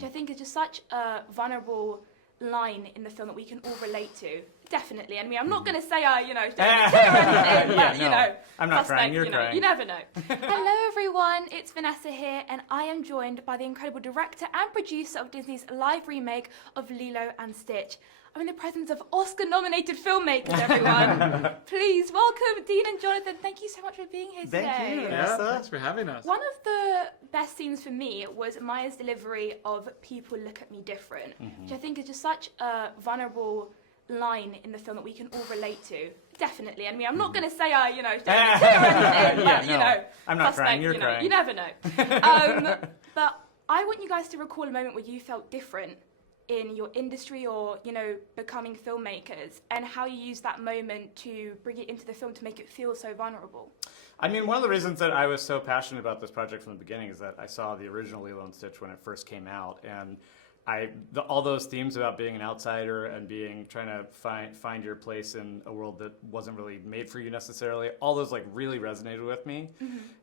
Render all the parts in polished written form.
which I think is just such a vulnerable line in the film that we can all relate to. Definitely. I mean, I'm not going to say I, don't tear or anything, but, I'm not crying, you're crying. You never know. Hello, everyone. It's Vanessa here, and I am joined by the incredible director and producer of Disney's live remake of Lilo and Stitch. I'm in the presence of Oscar-nominated filmmakers, everyone. Please welcome Dean and Jonathan. Thank you so much for being here today. Thank you, Yeah, Vanessa. thanks for having us. One of the best scenes for me was Maya's delivery of "People Look at Me Different," which I think is just such a vulnerable line in the film that we can all relate to. Definitely. I mean, I'm not going to say I, don't tear or anything, but, I'm not crying, you're crying. You never know. But I want you guys to recall a moment where you felt different in your industry or, becoming filmmakers, and how you used that moment to bring it into the film to make it feel so vulnerable. I mean, one of the reasons that I was so passionate about this project from the beginning is that I saw the original Lilo and Stitch when it first came out, and all those themes about being an outsider and trying to find your place in a world that wasn't really made for you necessarily, all those really resonated with me.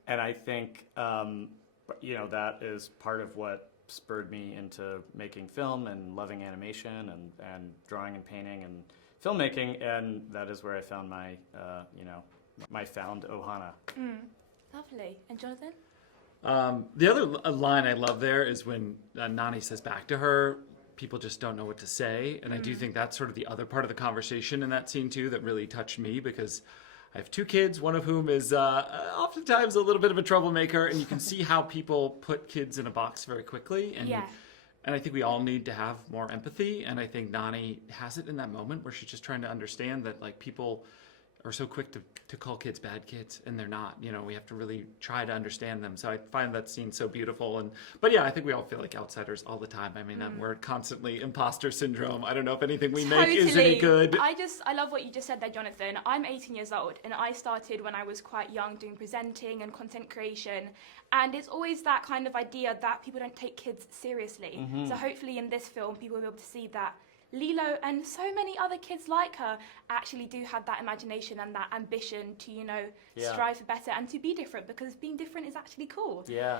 And I think that is part of what spurred me into making film and loving animation and drawing and painting and filmmaking, and that is where I found my my found Ohana. Lovely. And Jonathan? The other line I love there is when Nani says back to her, people just don't know what to say. And I do think that's sort of the other part of the conversation in that scene too that really touched me, because I have two kids, one of whom is oftentimes a little bit of a troublemaker, and you can see how people put kids in a box very quickly. And I think we all need to have more empathy, and I think Nani has it in that moment where she's just trying to understand that people are so quick to call kids bad kids, and they're not. We have to really try to understand them. So I find that scene so beautiful. But yeah, I think we all feel like outsiders all the time. I mean, we're constantly imposter syndrome. I don't know if anything we make is any good. I love what you just said there, Jonathan. I'm 18 years old, and I started when I was quite young doing presenting and content creation. And it's always that kind of idea that people don't take kids seriously. So hopefully in this film, people will be able to see that Lilo and so many other kids like her actually do have that imagination and that ambition to, strive for better and to be different, because being different is actually cool. Yeah.